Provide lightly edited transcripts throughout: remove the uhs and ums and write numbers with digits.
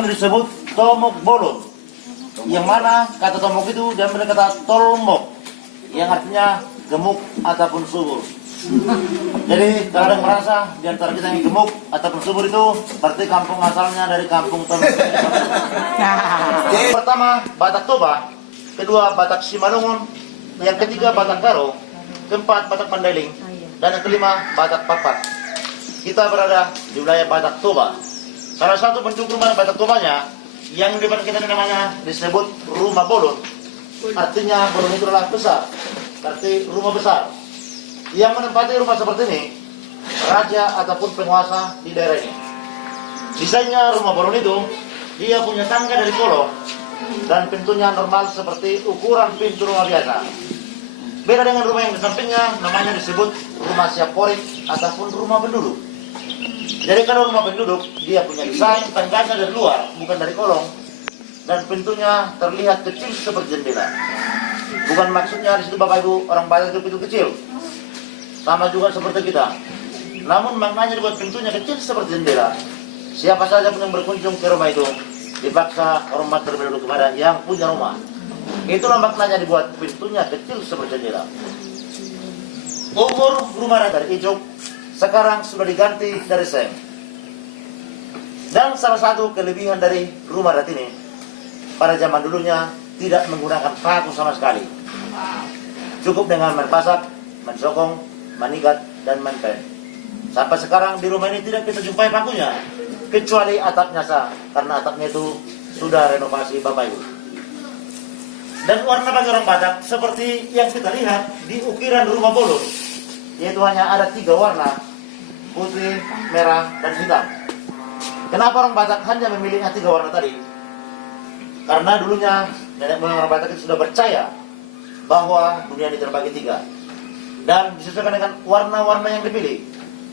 ini disebut tomok bolon. Yang mana kata tomok itu diambil dari kata tolmok, yang artinya gemuk ataupun subur. Jadi kalau ada yang merasa di antara kita yang gemuk ataupun subur itu berarti kampung asalnya dari kampung tomok. Pertama Batak Toba, kedua Batak Simalungun, yang ketiga Batak Karo, keempat Batak Mandailing, dan yang kelima Batak Papat. Kita berada di wilayah Batak Toba. Salah satu bentuk rumah Batak Tobanya yang di depan kita namanya disebut rumah bolon. Artinya bolon itu adalah besar, berarti rumah besar. Yang menempati rumah seperti ini raja ataupun penguasa di daerah ini. Desainnya rumah bolon itu dia punya tangga dari kolong dan pintunya normal seperti ukuran pintu rumah biasa. Beda dengan rumah yang di sampingnya, namanya disebut rumah siap porik ataupun rumah penduduk. Jadi kalau rumah penduduk dia punya desain tangganya dari luar, bukan dari kolong, dan pintunya terlihat kecil seperti jendela. Bukan maksudnya di situ Bapak Ibu orang Batak itu pintu kecil, sama juga seperti kita. Namun maknanya dibuat pintunya kecil seperti jendela. Siapa saja pun yang berkunjung ke rumah itu dipaksa hormat terlebih dahulu kepada yang punya rumah. Itulah maknanya dibuat pintunya kecil seperti jendela. Umur rumah dari ijuk sekarang sudah diganti dari seng. Dan salah satu kelebihan dari rumah adat ini, pada zaman dulunya tidak menggunakan paku sama sekali. Cukup dengan menpasak, mensokong, manikat, dan menpen. Sampai sekarang di rumah ini tidak kita jumpai pakunya, kecuali atapnya sah, karena atapnya itu sudah renovasi Bapak Ibu. Dan warna bagi orang Batak seperti yang kita lihat di ukiran rumah bolon, yaitu hanya ada 3 warna, putih, merah, dan hitam. Kenapa orang Batak hanya memilih 3 warna tadi? Karena dulunya nenek moyang orang Batak itu sudah percaya bahwa dunia ini terbagi 3 dan disesuaikan dengan warna-warna yang dipilih.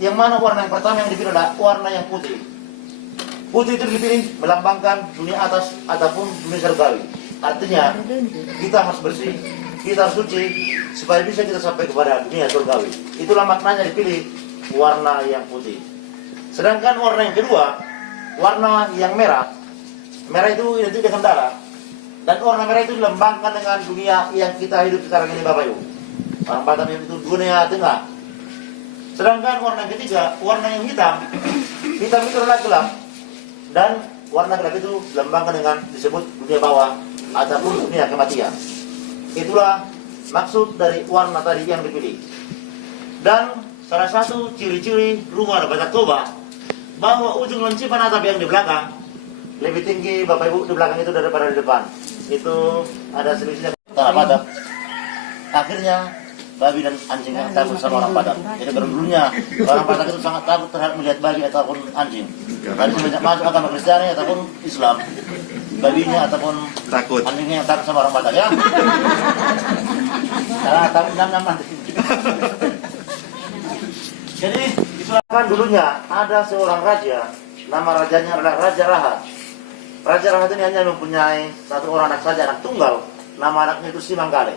Yang mana warna yang pertama yang dipilih adalah warna yang putih. Putih itu dipilih melambangkan dunia atas ataupun dunia surgawi. Artinya kita harus bersih, kita harus suci supaya bisa kita sampai kepada dunia surgawi. Itulah maknanya dipilih warna yang putih. Sedangkan warna yang kedua, warna yang merah. Merah itu identik dengan darah. Dan warna merah itu dilambangkan dengan dunia yang kita hidup sekarang ini Bapak Ibu. Orang Batak itu dunia tengah. Sedangkan warna yang ketiga, warna yang hitam. Hitam itu adalah gelap. Dan warna gelap itu dilambangkan dengan disebut dunia bawah ataupun dunia kematian. Itulah maksud dari warna tadi yang dipilih. Dan salah satu ciri-ciri rumah Batak Toba, bahwa ujung lancipan atap yang di belakang lebih tinggi Bapak Ibu di belakang itu daripada di depan. Itu ada selisihnya tanah Batak. Akhirnya babi dan anjingnya takut sama orang Batak. Jadi kalau dulunya orang Batak itu sangat takut terhadap melihat babi ataupun anjing. Tadi semenjak masuk agama Kristiani ataupun Islam, babinya ataupun takut anjingnya yang takut sama orang Batak ya. Karena takut nyam-nyam nanti. Jadi itulah kan dulunya ada seorang raja, nama rajanya adalah Raja Rahat. Raja Rahat ini hanya mempunyai 1 orang anak saja, anak tunggal. Nama anaknya itu Simanggale.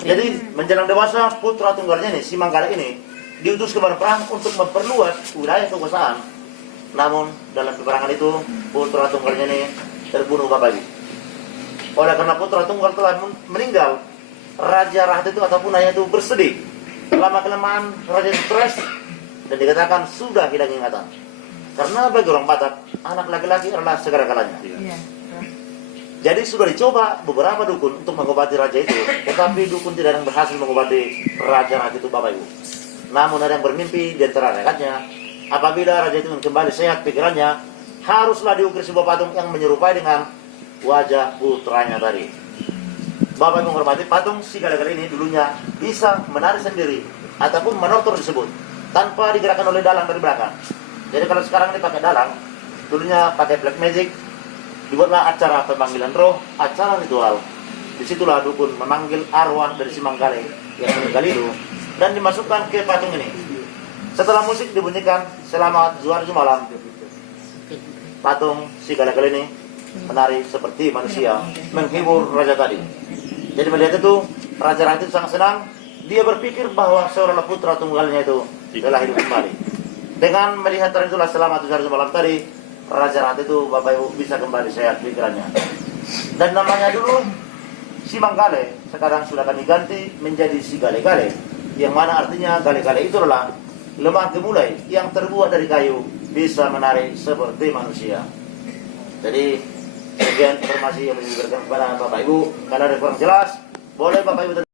Jadi menjelang dewasa putra tunggalnya ini, Simanggale ini, diutus ke perang untuk memperluas wilayah kekuasaan. Namun dalam peperangan itu putra tunggalnya ini terbunuh Bapak Ibu. Oleh karena putra tunggal telah meninggal, Raja Rahat itu ataupun ayah itu bersedih. Lama kelamaan raja stres dan dikatakan sudah hilang ingatan. Karena bagi orang Batak, anak laki-laki adalah segala-galanya. Jadi sudah dicoba beberapa dukun untuk mengobati raja itu, tetapi dukun tidak ada yang berhasil mengobati Raja Rahat itu Bapak Ibu. Namun ada yang bermimpi di antara rakyatnya, apabila raja itu kembali sehat pikirannya, haruslah diukir sebuah patung yang menyerupai dengan wajah putranya tadi. Bapak Ibu menghormati, patung si gala-gala ini dulunya bisa menari sendiri ataupun menortor disebut tanpa digerakkan oleh dalang dari belakang. Jadi kalau sekarang ini pakai dalang, dulunya pakai black magic, dibuatlah acara pemanggilan roh, acara ritual. Disitulah dukun memanggil arwah dari Simanggale yang meninggal itu dan dimasukkan ke patung ini. Setelah musik dibunyikan selamat Zuarjo malam, patung si gala-gala ini menari seperti manusia menghibur raja tadi. Jadi melihat itu, Raja Rahat itu sangat senang. Dia berpikir bahwa seorang putra tunggalnya itu telah hidup kembali. Dengan melihat itulah selamat Zuarjo malam tadi, Raja Rata itu Bapak Ibu bisa kembali sehat pikirannya. Dan namanya dulu si Manggale, sekarang sudah kami ganti menjadi si Gale-Gale, yang mana artinya Gale-Gale itu adalah lemah gemulai yang terbuat dari kayu, bisa menarik seperti manusia. Jadi sekian informasi yang diberikan kepada Bapak Ibu. Kalau ada kurang jelas, boleh Bapak Ibu